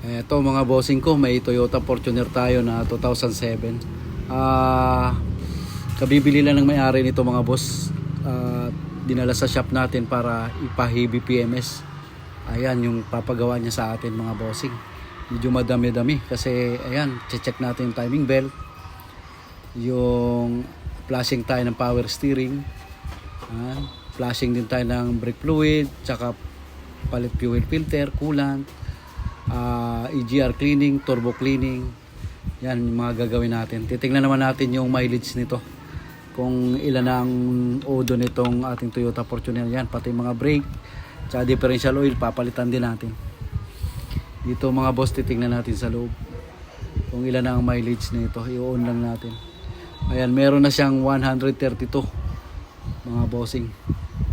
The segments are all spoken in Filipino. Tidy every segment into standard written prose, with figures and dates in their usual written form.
Eto mga bossing ko, may Toyota Fortuner tayo na 2007. Kabibili lang ng may-ari nito mga boss. Dinala sa shop natin para ipa-heavy PMS. Ayan yung papagawa niya sa atin mga bossing. Medyo madami-dami kasi ayan, check natin yung timing belt, yung flashing tayo ng power steering, flashing din tayo ng brake fluid, tsaka palit fuel filter, coolant, EGR cleaning, turbo cleaning. Yan yung mga gagawin natin. Titingnan naman natin yung mileage nito, kung ilan ang odo nitong ating Toyota Fortuner. Yan, pati mga brake tsaka differential oil papalitan din natin dito mga boss. Titingnan natin sa loob kung ilan ang mileage nito. I-on lang natin. Ayan, meron na siyang 132 mga bossing.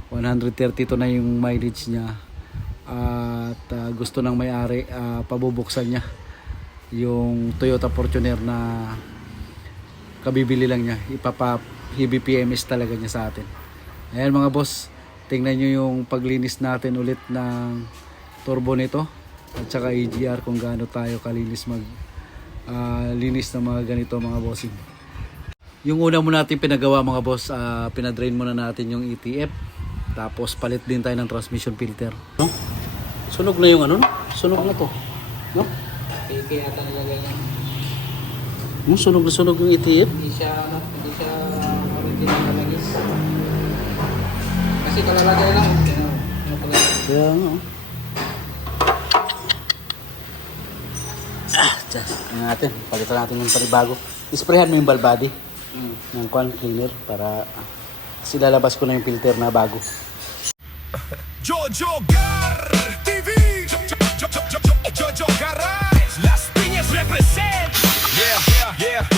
132 na yung mileage niya. At gusto ng may-ari, pabubuksan niya yung Toyota Fortuner na kabibili lang niya. Heavy PMS talaga niya sa atin. Ayan mga boss, tingnan nyo yung paglinis natin ulit ng turbo nito at saka EGR, kung gaano tayo kalinis linis ng mga ganito mga bossing. Yung una mo natin pinagawa mga boss, pinadrain muna natin yung ETF, tapos palit din tayo ng transmission filter, no? Sunog na yung ano? Sunog na to, no? Kaya talaga ganyan. Sunog na sunog yung ETF. Hindi siya original na langis. Kasi kalalagay lang. Kaya nga. Just, natin. Palitan natin yung panibago. Isprayhan mo yung ball body ng coil cleaner para kasi lalabas ko na yung filter na bago. Jojo Gar TV, Jojo Garage, Las Piñas represent. Yeah.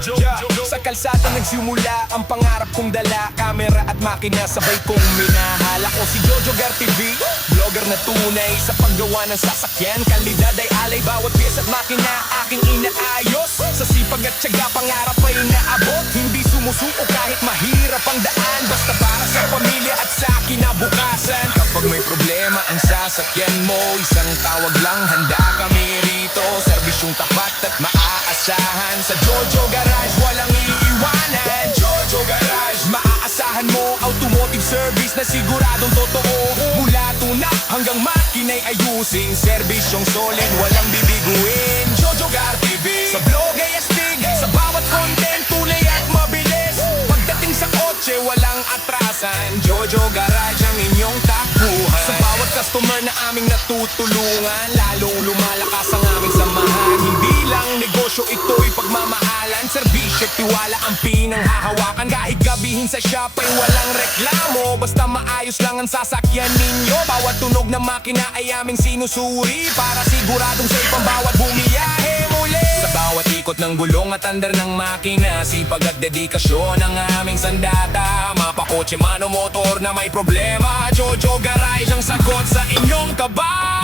Jojo. Sa kalsada nagsimula ang pangarap kong dala, kamera at makina sabay kong minahala ko si Jojo Gar TV, vlogger na tunay sa paggawa ng sasakyan. Kalidad ay alay, bawat piyesa at makina aking inaayos. Sa sipag at tiyaga pangarap ay naabot, hindi sumusuko kahit mahirap ang daan, basta para sa pamilya at sa kinabukasan. Kapag may problema ang sasakyan mo, isang tawag lang, handa kami rito. Serbisyong tapat at maaasahan, sa Jojo Garage walang iiwanan. Jojo Garage, maaasahan mo automotive service na siguradong totoo. Mula tuna hanggang makina'y ayusin, serbisyong solid, walang bibiguin. Jojo Gar TV, sa vlog ay astig, sa bawat content tunay at mabilis. Pagdating sa kotse walang atrasan, Jojo Garage ang inyong takbuhan. Sa bawat customer na aming natutulungan, lalong lumalakas ang aming samahan. Hindi lang negosyo, ito'y pagmamahalan, serbisyo at tiwala ang pinanghahawakan. Kahit gabihin sa shop ay walang reklamo, basta maayos lang ang sasakyan ninyo. Bawat tunog ng makina ay aming sinusuri, para siguradong safe ang bawat bumiyahe muli. Sa bawat ikot ng gulong at andar ng makina, sipag at dedikasyon ang aming sandata. Mapakotse man o motor na may problema, Jojo Garage ang sagot sa inyong kaba.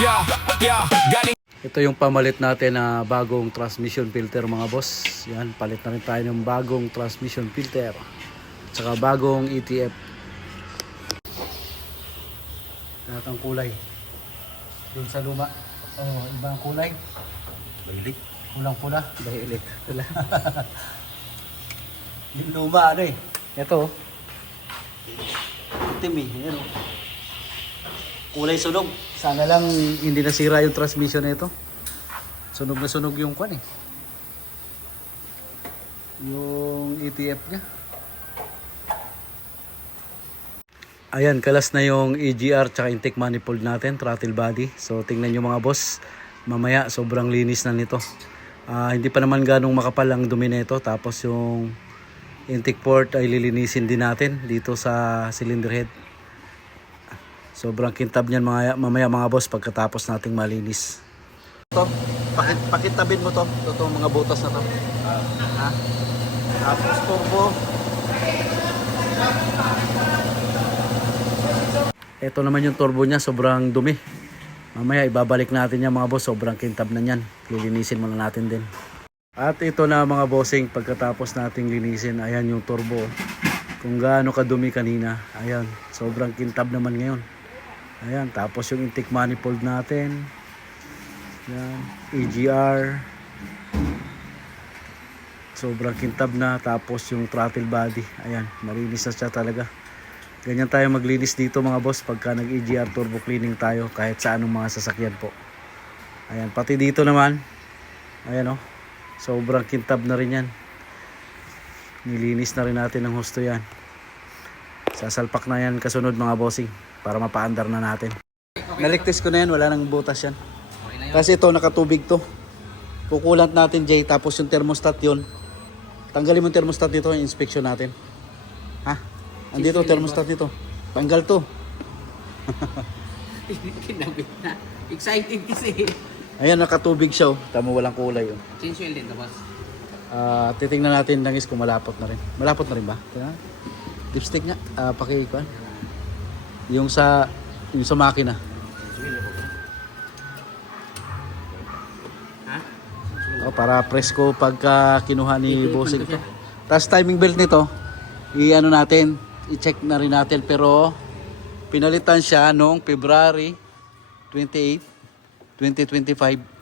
Galing. Ito yung pamalit natin na bagong transmission filter mga boss. Yan, palit na rin tayo ng bagong transmission filter tsaka bagong ETF. Lahat ang kulay dun sa luma. Iba ang kulay. Bahilig. Kulang pula. Bahilig. Yung luma ano eh. Ito itim eh. Ayan, oh. Kulay sunog. Sana lang hindi nasira yung transmission nito. Sunog na sunog yung kwan eh, yung ETF niya. Ayan, kalas na yung EGR tsaka intake manifold natin, throttle body. So tingnan nyo mga boss, mamaya sobrang linis na nito. Hindi pa naman ganong makapal ang dumi nito. Tapos yung intake port ay lilinisin din natin dito sa cylinder head. Sobrang kintab niyan mamaya mga boss pagkatapos nating malinis. Ito, pakitabin mo to. Ito mga butas na to. Tapos turbo. Ito naman yung turbo niya, sobrang dumi. Mamaya ibabalik natin yan mga boss, sobrang kintab na niyan. Lilinisin muna natin din. At ito na mga bossing, pagkatapos nating linisin, ayan yung turbo. Kung gaano kadumi kanina. Ayan, sobrang kintab naman ngayon. Ayan, tapos yung intake manifold natin. Yan, EGR. Sobrang kintab na. Tapos yung throttle body. Ayan, malinis na siya talaga. Ganyan tayo maglinis dito mga boss pagka nag EGR turbo cleaning tayo kahit sa anong mga sasakyan po. Ayan, pati dito naman. Ayan oh. Sobrang kintab na rin yan. Nilinis na rin natin ng husto yan. Sasalpak na yan kasunod mga bossing para mapaandar na natin. Naligtis ko na yan, wala nang butas yan. Okay na yun. Kasi ito nakatubig to. Kukulant natin Jay, tapos yung thermostat yun. Tanggalin mo yung thermostat dito, yung inspection natin. Ha? Andito thermostat dito. Tanggal to. Kinabit na. Excited kasi. Ayan, nakatubig siya oh. Tama, walang kulay oh. Change oil din tapos. Titingnan natin langis kung malapot na rin. Malapot na rin ba? Tingnan. Dipstick nga. Pakikuan. Yung sa makina. Ha? Para presko pagka kinuha ni bossing to. Tapos timing belt nito, i-ano natin, i-check na rin natin. Pero pinalitan siya noong February 28, 2025.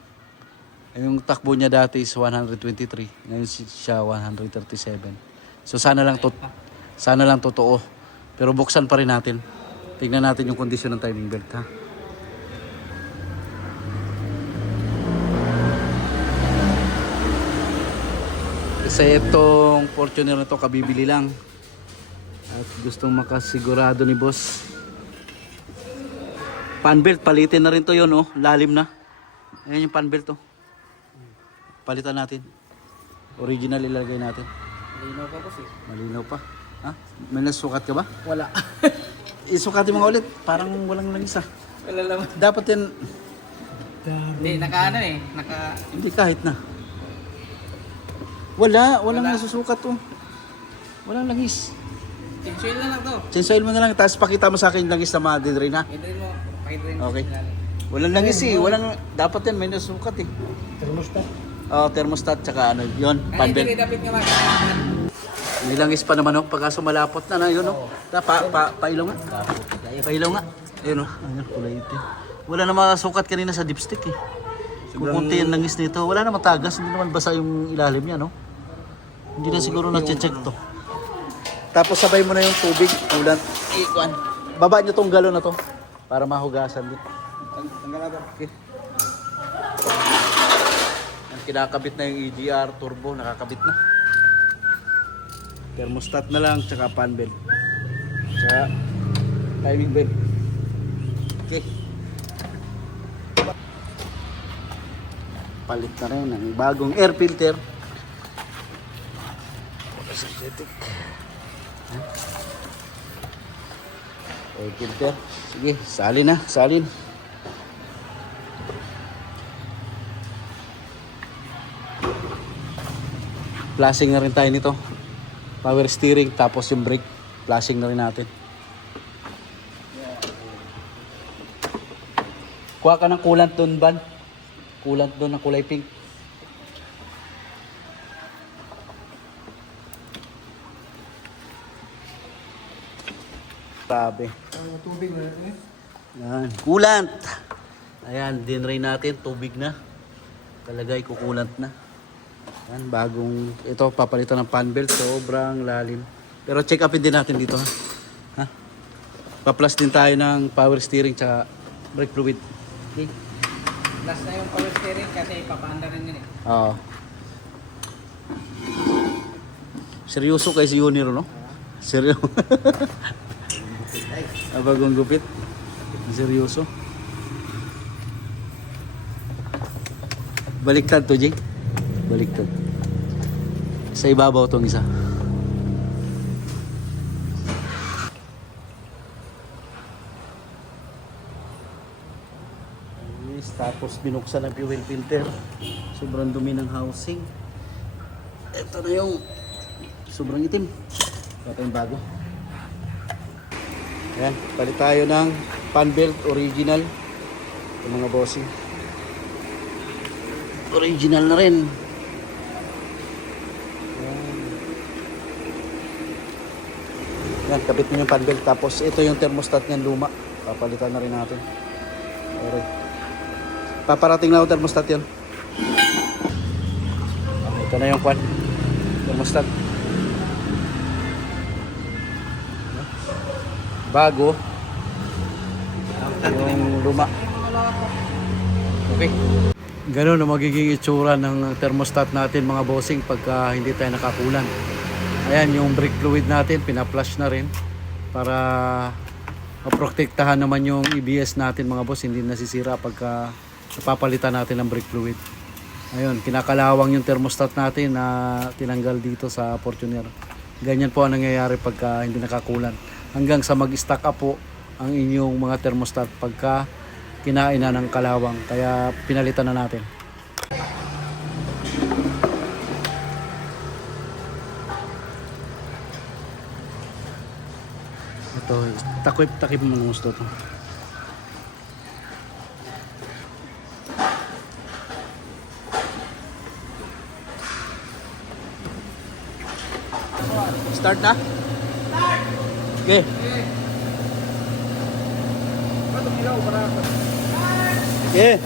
Yung takbo niya dati is 123. Ngayon siya 137. So sana lang totoo. Pero buksan pa rin natin. Tingnan natin yung kondisyon ng timing belt ha. Kasi itong Fortuner na to kabibili lang. At gustong makasigurado ni boss. Pan belt, palitin na rin to yun oh. Lalim na. Ayan yung pan belt oh. Palitan natin. Original ilalagay natin. Malinaw pa kasi. Malinaw pa. Ha? May nasukat ka ba? Wala. Isukatin mo nga ulit. Parang walang langis ah. Wala naman. Dapat yan. Hindi, naka eh. Hindi kahit na. Walang nasusukat oh. Walang langis. Change oil na lang to. Change mo na lang. Tapos pakita mo sa akin yung langis na ma-drain ha. Hidrin mo. Pakidrin mo. Okay. Walang langis eh. Dapat yan may nasukat eh. Thermostat. Thermostat tsaka ano yun. Ay, Panbelt. hindi dapat nga magkakaroon. Nilangis pa naman oh. Pagkaso malapot na yun oh. Pailaw nga. Pailaw nga. Ayun oh. Ayun, kulay itim. Wala na masukat kanina sa dipstick eh. Kukunti yung langis nito. Wala na matagas. Hindi naman basa yung ilalim niya no. Hindi na siguro na-check to. Tapos sabay mo na yung tubig. Ulan. Baba nyo tong galon na to. Para mahugasan din. Okay. Kinakabit na yung EGR turbo. Nakakabit na. Thermostat na lang. Tsaka fan belt. Tsaka timing belt. Okay. Palit na rin ang bagong air filter. Synthetic. Air filter. Sige, salin na. Salin. Flashing na rin tayo nito. Power steering tapos yung brake. Flashing na rin natin. Kuha ka ng coolant doon, Ban. Coolant doon na kulay pink. Tabi. Tubig na eh. Yan. Coolant. Ayan, dinray natin. Tubig na. Talagay, kukulant na. Yan, bagong, ito papalitan ng fan belt, sobrang lalim. Pero check upin din natin dito ha. Ha? Pa-plus din tayo ng power steering tsaka brake fluid. Okay? Last na yung power steering kasi papaanda rin yun eh. Oo. Seryoso kay si Junior, no? Seryoso. Bagong gupit. Seryoso. Baliktad to, Jay. Baliktad. Sa ibabaw tong isa. Yes, tapos binuksan ang fuel filter. Sobrang dumi ng housing. Ito na yung sobrang itim. Ito yung bago. Ayan, palit tayo ng fan belt original. Yung mga bossing. Original na rin. Yan, kapit mo yung fan belt. Tapos ito yung thermostat niyan luma. Papalitan na rin natin. Alright. Paparating na yung thermostat yun. Ito na yung kwan. Thermostat. Bago. Yung luma. Okay. Ganun ang magiging itsura ng thermostat natin mga bossing pagka hindi tayo nakakulan. Ayan yung brake fluid natin, pina-flush na rin para maprotektahan naman yung EBS natin mga boss, hindi nasisira pagka napapalitan natin ng brake fluid. Ayun, kinakalawang yung thermostat natin na tinanggal dito sa Fortuner. Ganyan po ang nangyayari pagka hindi nakakulan. Hanggang sa mag-stack up po ang inyong mga thermostat pagka kinain na ng kalawang. Kaya pinalitan na natin. Ito, takip mo ng gusto to. Start na? Start! Okay. Okay.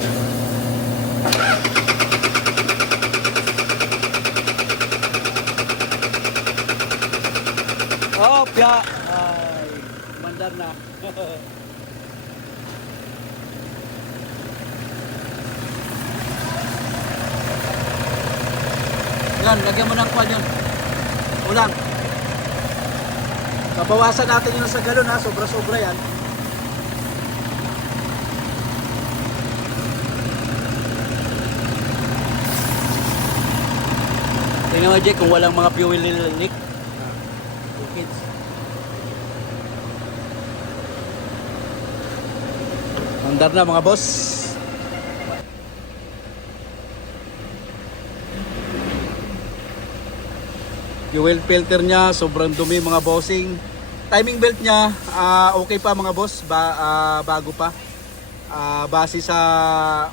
Oh, pya. Ay, mandar na. Yan, lagyan mo ng kwan yun. Ulang. Babawasan natin yun sa galon ha, sobra-sobra yan. Tingnan mo Jake kung walang mga fuel leak. Kids. Mandar na mga boss. Fuel filter niya sobrang dumi mga bossing. Timing belt niya okay pa mga boss, bago pa. Base sa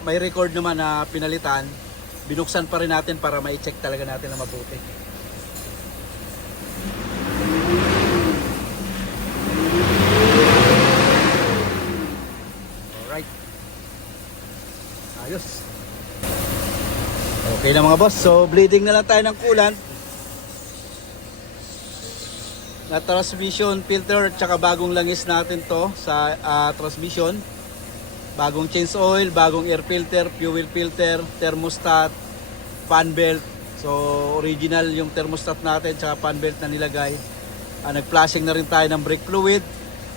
may record naman na pinalitan, binuksan pa rin natin para ma-check talaga natin na mabuti. Alright. Ayos. Okay na mga boss. So bleeding na lang tayo ng coolant. Na transmission filter at saka bagong langis natin to sa transmission. Bagong change oil, bagong air filter, fuel filter, thermostat, fan belt. So original yung thermostat natin at fan belt na nilagay. Nag-flashing na rin tayo ng brake fluid.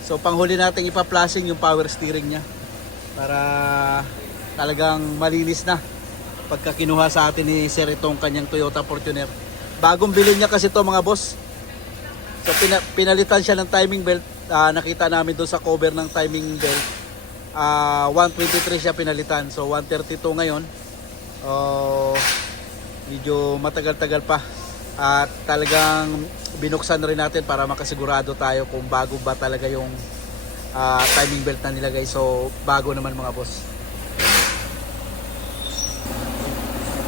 So panghuli natin ipa-flashing yung power steering niya para talagang malinis na pagka kinuha sa atin ni Sir itong kanyang Toyota Fortuner. Bagong bilhin niya kasi to mga boss. So pinalitan siya ng timing belt. Nakita namin doon sa cover ng timing belt. 123 siya pinalitan. So 132 ngayon. Medyo matagal-tagal pa. At talagang binuksan na rin natin para makasigurado tayo kung bago ba talaga yung timing belt na nilagay. So bago naman mga boss.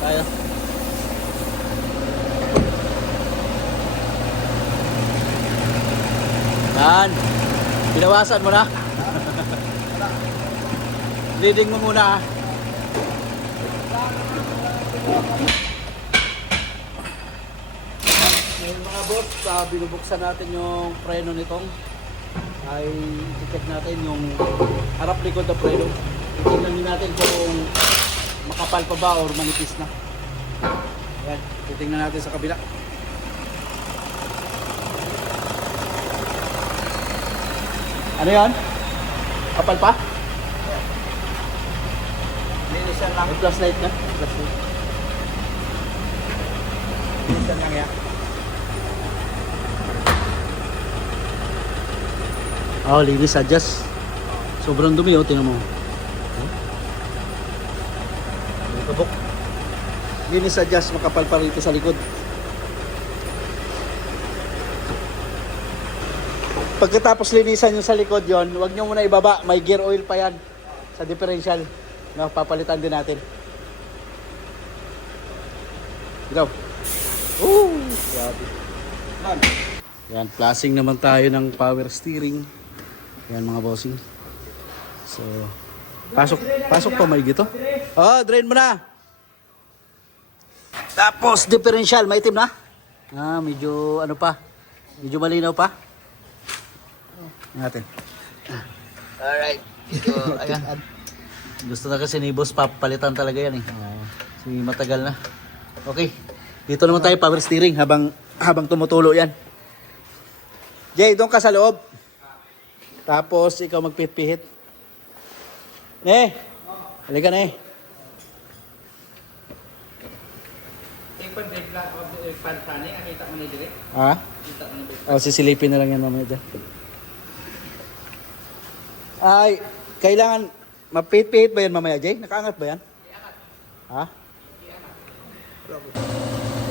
Tayo. Yan. Binawasan mo na. Leading mo muna. Ngayon mga boss, binubuksan natin yung preno nitong. Ay i-check natin yung harap likod na preno. Titingnan natin kung makapal pa ba or manipis na. Yan. Titingnan natin sa kabila. Ano yan? Kapal pa? Linisan lang. May flashlight na? Flashlight. Linisan lang yan. Oh, linis adjust. Sobrang dumi oh, tingnan mo. May kabok. Linis adjust, makapal pa rito sa likod. Pagkatapos linisan yung sa likod yon, huwag nyo muna ibaba. May gear oil pa yan sa differential. No, papalitan din natin. Ito. Grabe. Yan, flashing naman tayo ng power steering. Yan mga bossing. So, Pasok pa may gito. Oh, drain mo na. Tapos differential, maitim na. Medyo ano pa. Medyo malinaw pa. Natin. Alright. Ito, ayan. Gusto na kasi ni boss papalitan talaga yan eh. Kasi matagal na. Okay. Dito naman tayo power steering habang tumutulo yan. Jay, doon ka sa loob. Tapos ikaw magpihit-pihit. Halika na eh. Yung pag-pan nakita mo na dire? Ha? Kita mo na dire? Sisilipin na lang yan mamaya dyan. Ay, kailangan mapihit-pihit ba yan mamaya, Jay? Nakaangat ba yan? Ha?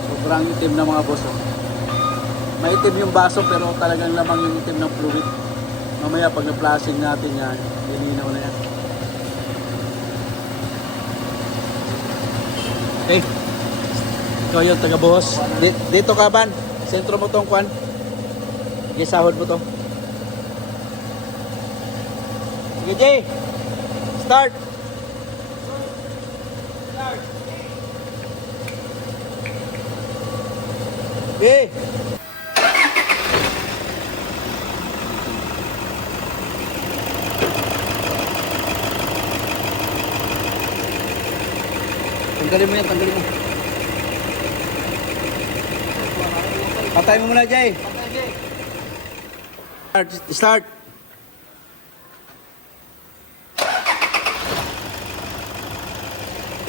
Sobrang itim na mga boss. Maitim yung baso pero talagang lamang yung itim ng fluid. Mamaya pag na-flashing natin yan, lininaw na yan. Okay. Ikaw yung taga-boss. Dito ka, Ban. Sentro mo tong kwan. Gisahod mo to. Sige, Jay. Start. Okay. Tanggalin mo yan, tanggalin mo. Patay mo muna, Jay. Start.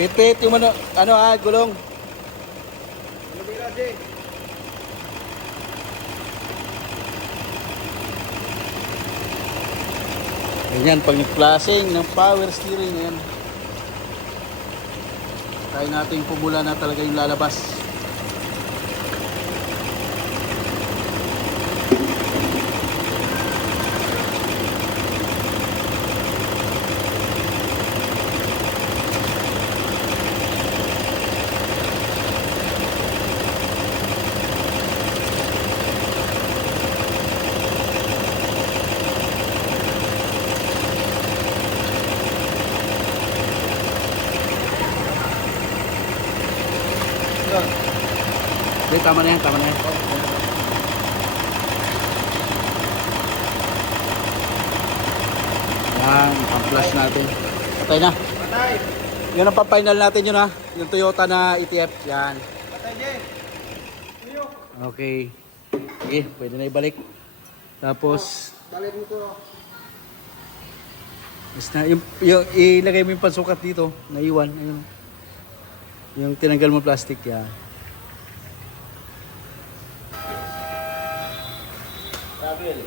Pit yung gulong. Ganyan, pag nag-flashing ng power steering, yan. Try natin pumula na talaga yung lalabas. Okay, tama na yan, tama na yan. Yan, pang-flash natin. Patay na. Patay! Yun ang pang-final natin yun ha. Yung Toyota na ETF. Yan. Patay, Jay! Okay. Sige, pwede na ibalik. Tapos, Balik mo to. yung ilagay mo yung pansukat dito. Naiwan. Ayun. Yung tinanggal mo plastic. Yan. Trouble.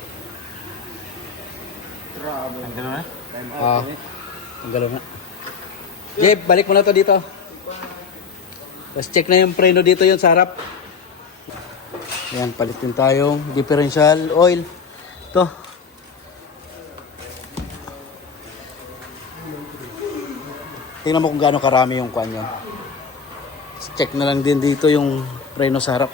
Tanggal na? Tanggal na. Jeb, balik mo na to dito. Tapos check na yung preno dito yun sa harap. Ayan, palit din tayong differential oil. Ito. Tingnan mo kung gaano karami yung kwan yun. Check na lang din dito yung preno sa harap.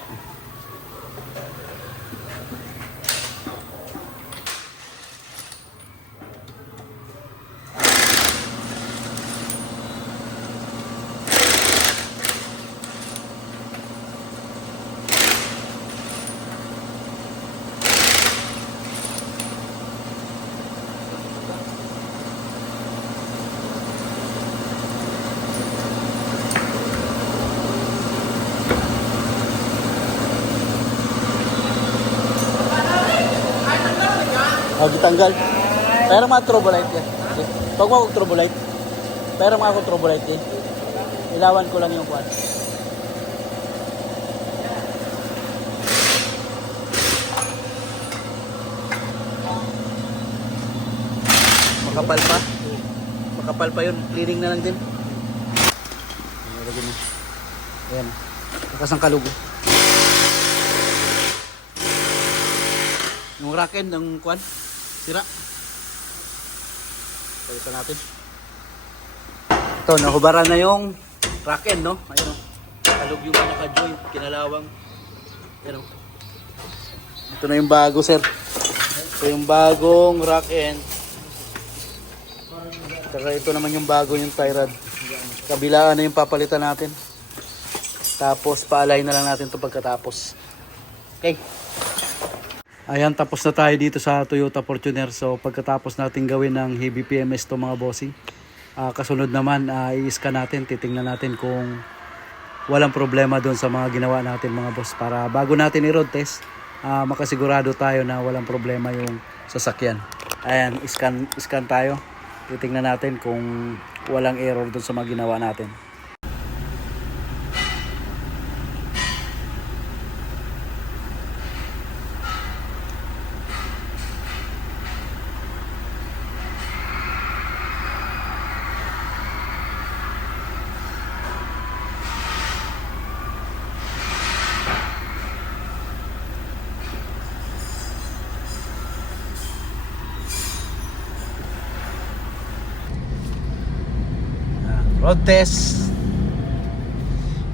Gitanggal. Pero mga trobolite yan. Pag mo akong trobolite. Pero mga akong trobolite yan. Ilawan ko lang yung kwan. Makapal pa. Makapal pa yun. Cleaning na lang din. Ayan. Lakas ng kalugo. Yung raken ng kwan. Sira. Palitan natin. Ito, nahubaran na yung raken, no? Ayun, kalog yung naka-joint, kinalawang. Ayun. Ito na yung bago, sir. Ito yung bagong raken. Saka ito naman yung bago yung tie rod. Kabilaan na yung papalitan natin. Tapos paalay na lang natin ito pagkatapos. Okay. Ayan, tapos na tayo dito sa Toyota Fortuner. So pagkatapos natin gawin ng heavy PMS to mga bossing, kasunod naman i-scan natin, titingnan natin kung walang problema doon sa mga ginawa natin mga boss, para bago natin i-road test, makasigurado tayo na walang problema yung sasakyan. Ayan, scan tayo, titingnan natin kung walang error doon sa mga ginawa natin. Road test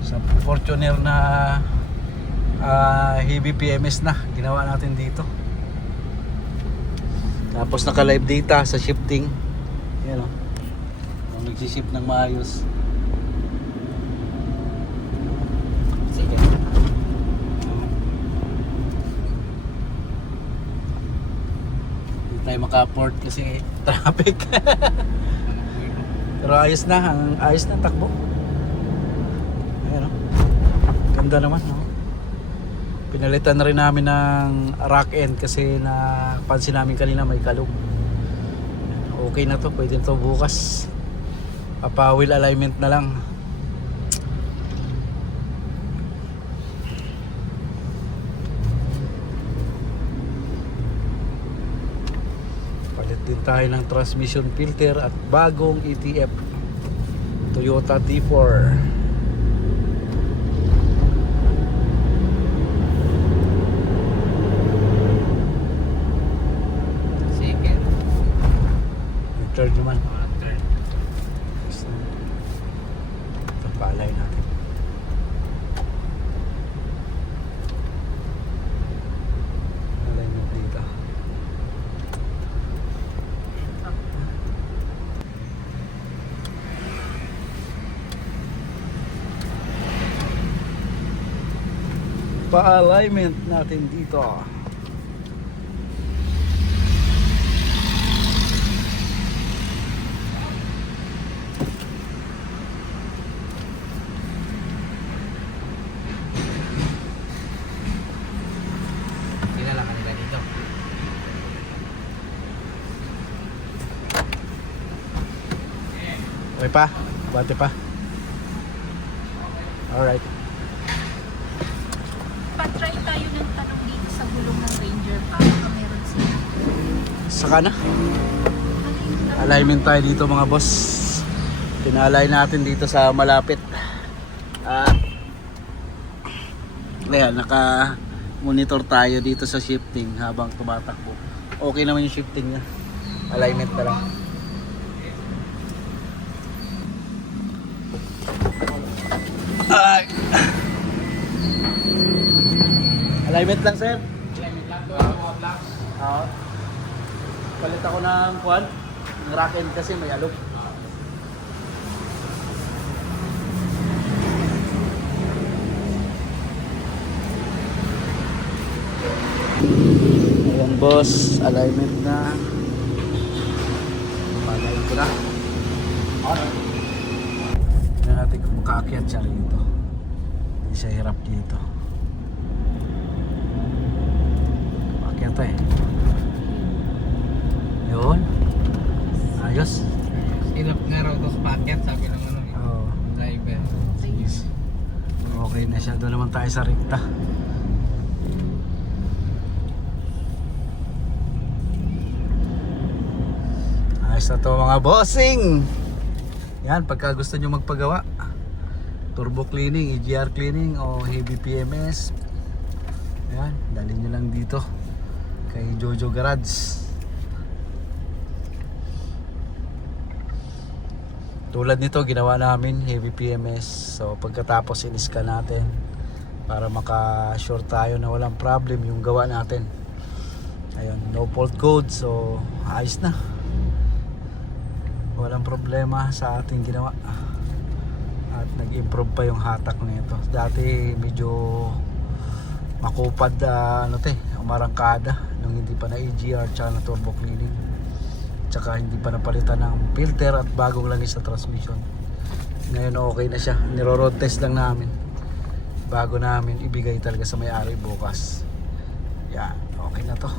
sa Fortuner na heavy PMS na ginawa natin dito. Tapos naka live data sa shifting. Yan o, kung nagsishift ng maayos. Sige. Hindi tayo maka-port kasi traffic. Pero ayos na ang takbo. Ayan o. Ganda naman, no? Pinalitan na rin namin ng rack end kasi napansin namin kanina may kalog. Okay na to, pwede na to bukas. Papa-wheel alignment na lang. Din tayo ng transmission filter at bagong ETF Toyota T4. Second. Yung third naman. Third. Ito palay natin. Alignment dito. Pa-alignment natin dito. Kilala ka nila dito. Okay pa? Bate pa? Alright. Pa-try tayo ng tanong dito sa gulong ng Ranger para ka meron sila. Saka na. Alignment tayo dito mga boss. Pinalay natin dito sa malapit. Ayan, naka-monitor tayo dito sa shifting habang tumatakbo. Okay naman yung shifting niya. Alignment na lang. Ay. Alignment lang, sir. Alignment lang to, mga blocks. Oo. Palit ako ng kwan. Ng rack end kasi may alog. Ayan boss, alignment na. Palayin ko na. Tignan natin kung makaakyat siya rito. Hindi siya hirap dito. Makaakyat eh. Yun. Ayos. Sinap nga raw to sa packet, sabi ng ano, Oo. driver. Yes. Okay na siya. Doon naman tayo sa rekta. Ayos na to mga bossing. Yan, pagka gusto nyo magpagawa, turbo cleaning, EGR cleaning o heavy PMS, yan, dalhin nyo lang dito kay Jojo Garage. Tulad nito ginawa namin heavy PMS. So pagkatapos in-scan natin para maka-sure tayo na walang problem yung gawa natin. Ayun, no fault code. So ayos na. walang problema sa ating ginawa. At nag-improve pa yung hatak nito. Dati medyo makupad umarangkada nung hindi pa na EGR tsaka na turbo cleaning, tsaka hindi pa napalitan ng filter at bagong langis sa transmission. Ngayon okay na siya, niro-road test lang namin bago namin ibigay talaga sa may-ari bukas. Yan, okay na to.